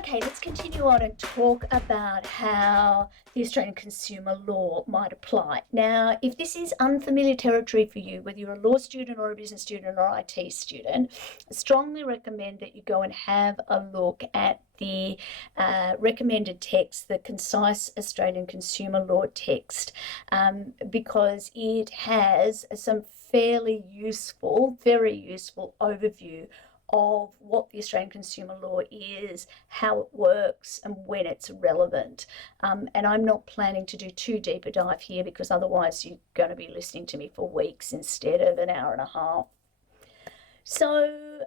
Okay, let's continue on and talk about how the Australian consumer law might apply. Now, if this is unfamiliar territory for you, whether you're a law student or a business student or IT student, I strongly recommend that you go and have a look at the recommended text, the concise Australian consumer law text, because it has some fairly useful, very useful overview of what the Australian consumer law is, how it works, and when it's relevant. And I'm not planning to do too deep a dive here because otherwise you're going to be listening to me for weeks instead of an hour and a half. So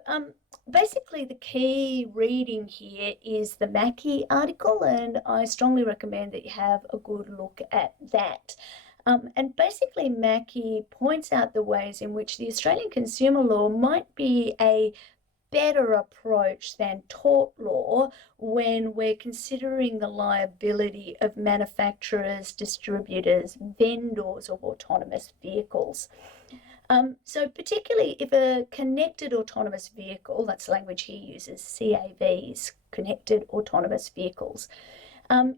basically the key reading here is the Mackey article, and I strongly recommend that you have a good look at that. And basically Mackey points out the ways in which the Australian consumer law might be a better approach than tort law when we're considering the liability of manufacturers, distributors, vendors of autonomous vehicles. So particularly if a connected autonomous vehicle, that's the language he uses, CAVs, connected autonomous vehicles,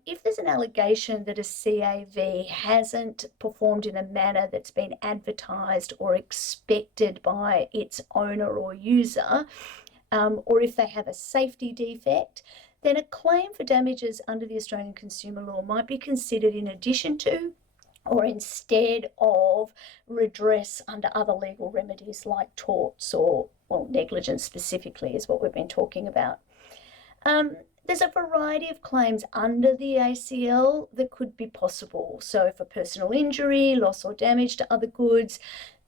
if there's an allegation that a CAV hasn't performed in a manner that's been advertised or expected by its owner or user, or if they have a safety defect, then a claim for damages under the Australian consumer law might be considered in addition to or instead of redress under other legal remedies like torts or negligence specifically is what we've been talking about. There's a variety of claims under the ACL that could be possible. So for personal injury, loss or damage to other goods,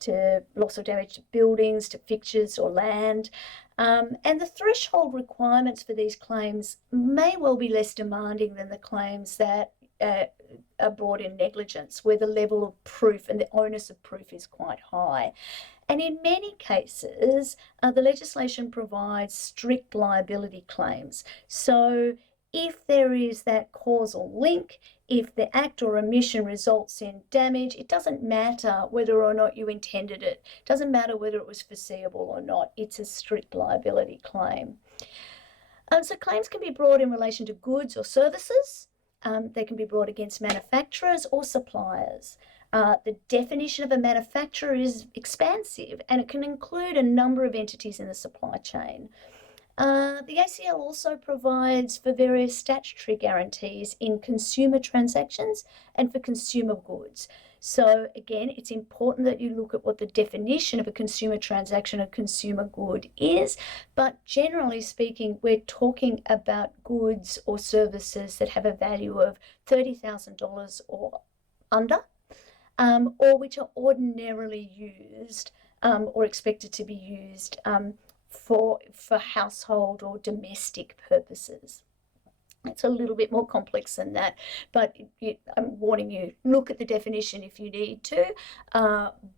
to loss or damage to buildings, to fixtures or land. And the threshold requirements for these claims may well be less demanding than the claims that are brought in negligence, where the level of proof and the onus of proof is quite high. And in many cases, the legislation provides strict liability claims. So if there is that causal link, if the act or omission results in damage, it doesn't matter whether or not you intended it. It doesn't matter whether it was foreseeable or not. It's a strict liability claim. So claims can be brought in relation to goods or services. They can be brought against manufacturers or suppliers. The definition of a manufacturer is expansive and it can include a number of entities in the supply chain. The ACL also provides for various statutory guarantees in consumer transactions and for consumer goods. So again, it's important that you look at what the definition of a consumer transaction or consumer good is, but generally speaking, we're talking about goods or services that have a value of $30,000 or under, or which are ordinarily used or expected to be used for household or domestic purposes. It's a little bit more complex than that, but I'm warning you, look at the definition if you need to,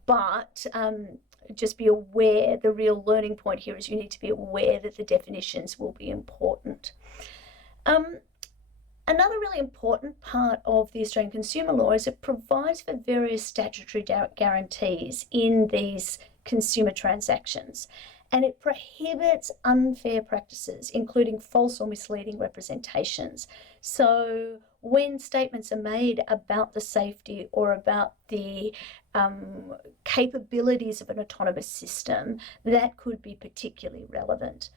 but just be aware, the real learning point here is you need to be aware that the definitions will be important. Another really important part of the Australian consumer law is it provides for various statutory guarantees in these consumer transactions. And it prohibits unfair practices, including false or misleading representations. So when statements are made about the safety or about the capabilities of an autonomous system, that could be particularly relevant.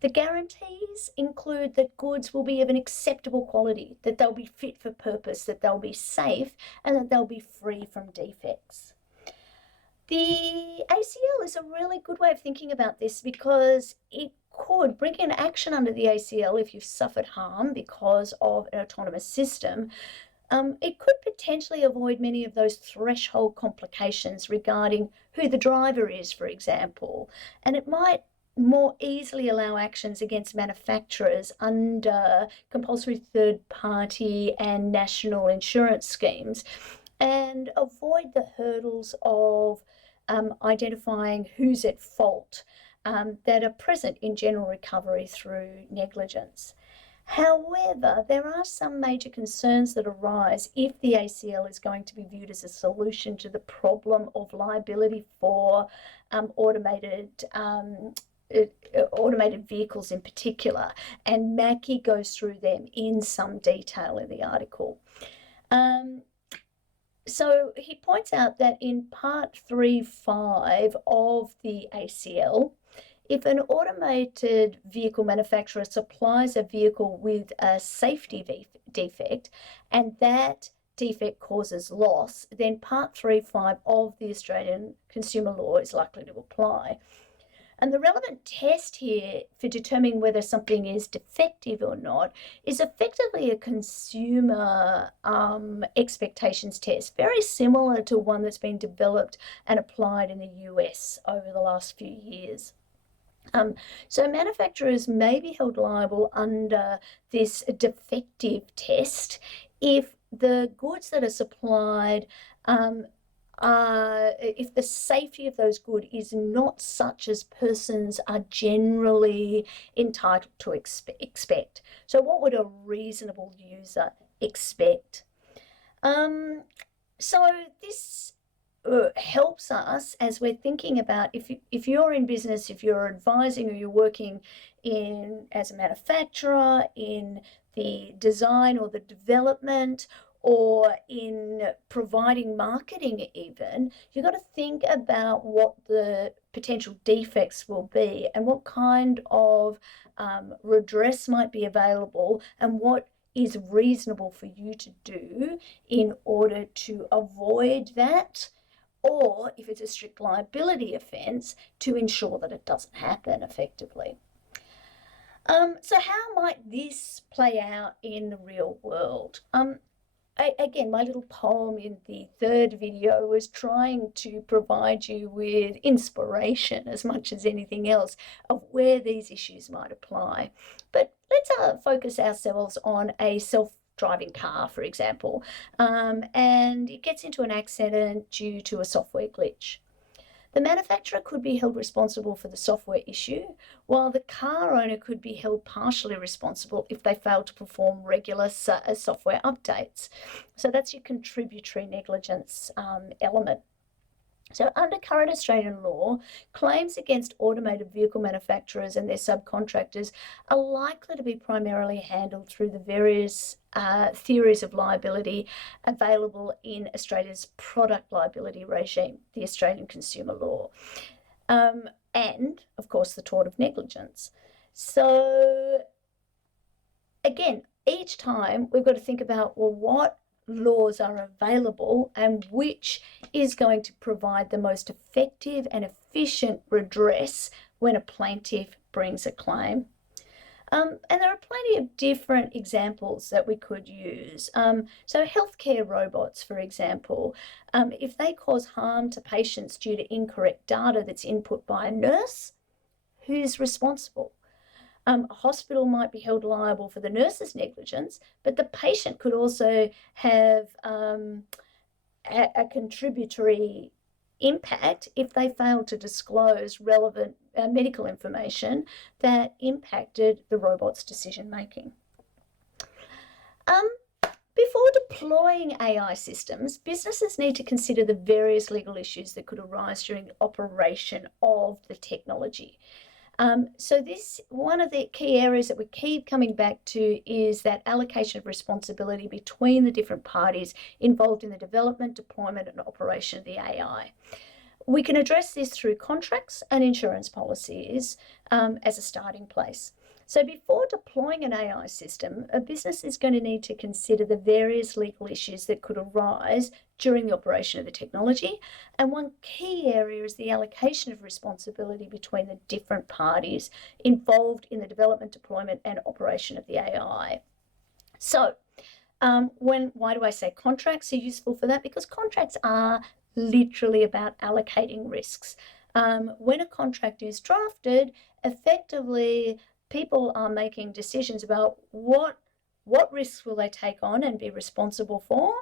The guarantees include that goods will be of an acceptable quality, that they'll be fit for purpose, that they'll be safe, and that they'll be free from defects. The ACL is a really good way of thinking about this because it could bring in action under the ACL if you've suffered harm because of an autonomous system. It could potentially avoid many of those threshold complications regarding who the driver is, for example, and it might more easily allow actions against manufacturers under compulsory third-party and national insurance schemes and avoid the hurdles of identifying who's at fault that are present in general recovery through negligence. However, there are some major concerns that arise if the ACL is going to be viewed as a solution to the problem of liability for automated automated vehicles in particular, and Mackie goes through them in some detail in the article. So he points out that in part 3.5 of the ACL, if an automated vehicle manufacturer supplies a vehicle with a safety defect and that defect causes loss, then part 3.5 of the Australian consumer law is likely to apply. And the relevant test here for determining whether something is defective or not is effectively a consumer expectations test, very similar to one that's been developed and applied in the US over the last few years. So manufacturers may be held liable under this defective test if the goods that are supplied if the safety of those goods is not such as persons are generally entitled to expect. So what would a reasonable user expect? So this helps us as we're thinking about if you're in business, if you're advising or you're working as a manufacturer in the design or the development or in providing marketing even, you've got to think about what the potential defects will be and what kind of redress might be available and what is reasonable for you to do in order to avoid that, or if it's a strict liability offence, to ensure that it doesn't happen effectively. So how might this play out in the real world? Again, my little poem in the third video was trying to provide you with inspiration as much as anything else of where these issues might apply. But let's focus ourselves on a self-driving car, for example, and it gets into an accident due to a software glitch. The manufacturer could be held responsible for the software issue, while the car owner could be held partially responsible if they fail to perform regular software updates. So that's your contributory negligence element. So under current Australian law, claims against automotive vehicle manufacturers and their subcontractors are likely to be primarily handled through the various theories of liability available in Australia's product liability regime, the Australian consumer law, and, of course, the tort of negligence. So, again, each time we've got to think about, well, what laws are available and which is going to provide the most effective and efficient redress when a plaintiff brings a claim. And there are plenty of different examples that we could use. So healthcare robots, for example, if they cause harm to patients due to incorrect data that's input by a nurse, who's responsible? A hospital might be held liable for the nurse's negligence, but the patient could also have a contributory impact if they failed to disclose relevant medical information that impacted the robot's decision making. Before deploying AI systems, businesses need to consider the various legal issues that could arise during the operation of the technology. So one of the key areas that we keep coming back to is that allocation of responsibility between the different parties involved in the development, deployment, and operation of the AI. We can address this through contracts and insurance policies as a starting place. So before deploying an AI system, a business is going to need to consider the various legal issues that could arise during the operation of the technology. And one key area is the allocation of responsibility between the different parties involved in the development, deployment, and operation of the AI. So why do I say contracts are useful for that? Because contracts are literally about allocating risks. When a contract is drafted, effectively people are making decisions about what risks will they take on and be responsible for,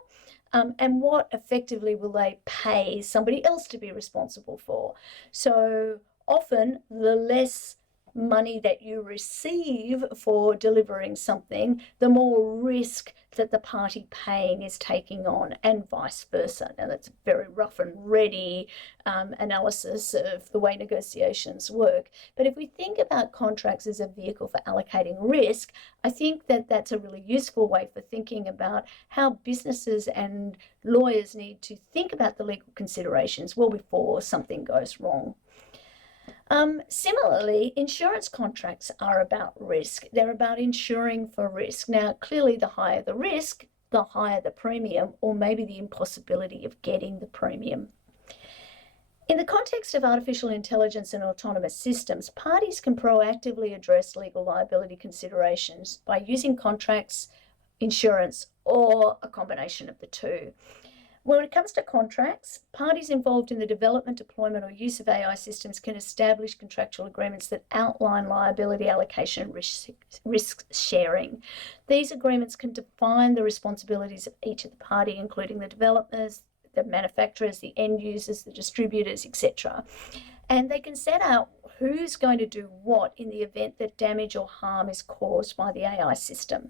and what effectively will they pay somebody else to be responsible for. So often the less money that you receive for delivering something, the more risk that the party paying is taking on, and vice versa. Now, that's a very rough and ready analysis of the way negotiations work. But if we think about contracts as a vehicle for allocating risk, I think that that's a really useful way for thinking about how businesses and lawyers need to think about the legal considerations well before something goes wrong. Similarly, insurance contracts are about risk. They're about insuring for risk. Now, clearly, the higher the risk, the higher the premium, or maybe the impossibility of getting the premium. In the context of artificial intelligence and autonomous systems, parties can proactively address legal liability considerations by using contracts, insurance, or a combination of the two. When it comes to contracts, parties involved in the development, deployment, or use of AI systems can establish contractual agreements that outline liability allocation and risk sharing. These agreements can define the responsibilities of each of the party, including the developers, the manufacturers, the end users, the distributors, etc. And they can set out who's going to do what in the event that damage or harm is caused by the AI system.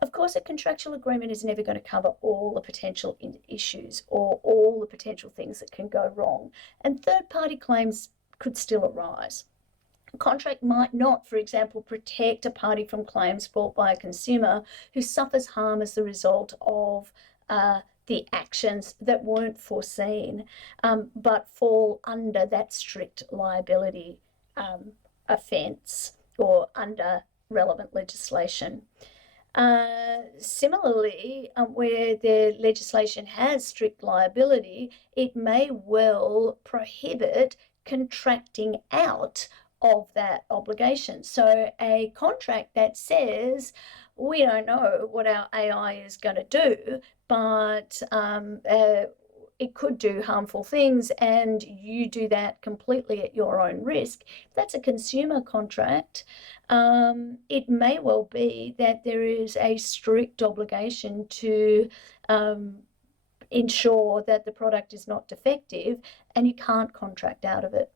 Of course, a contractual agreement is never going to cover all the potential issues or all the potential things that can go wrong, and third-party claims could still arise. A contract might not, for example, protect a party from claims brought by a consumer who suffers harm as the result of the actions that weren't foreseen, but fall under that strict liability offence or under relevant legislation. Similarly, where the legislation has strict liability, it may well prohibit contracting out of that obligation. So a contract that says, we don't know what our AI is going to do, but it could do harmful things, and you do that completely at your own risk. If that's a consumer contract, it may well be that there is a strict obligation to ensure that the product is not defective, and you can't contract out of it.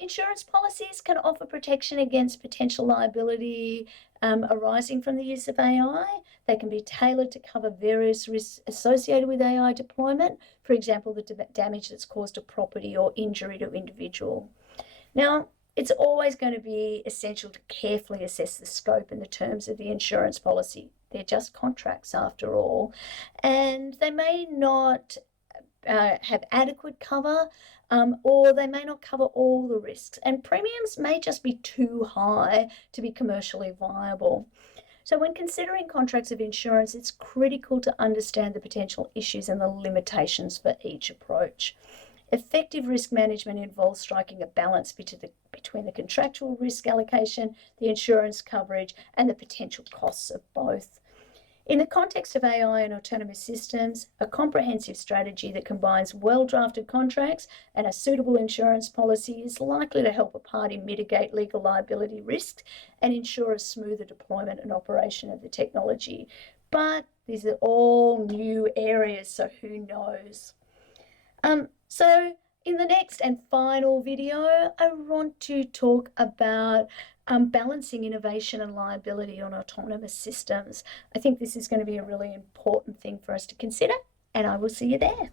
Insurance policies can offer protection against potential liability arising from the use of AI. They can be tailored to cover various risks associated with AI deployment, for example, the damage that's caused to property or injury to individual. Now, it's always going to be essential to carefully assess the scope and the terms of the insurance policy. They're just contracts after all, and they may not have adequate cover, or they may not cover all the risks, and premiums may just be too high to be commercially viable. So when considering contracts of insurance, it's critical to understand the potential issues and the limitations for each approach. Effective risk management involves striking a balance between the contractual risk allocation, the insurance coverage, and the potential costs of both. In the context of AI and autonomous systems, a comprehensive strategy that combines well-drafted contracts and a suitable insurance policy is likely to help a party mitigate legal liability risks and ensure a smoother deployment and operation of the technology. But these are all new areas, so who knows? So in the next and final video, I want to talk about balancing innovation and liability on autonomous systems. I think this is going to be a really important thing for us to consider, and I will see you there.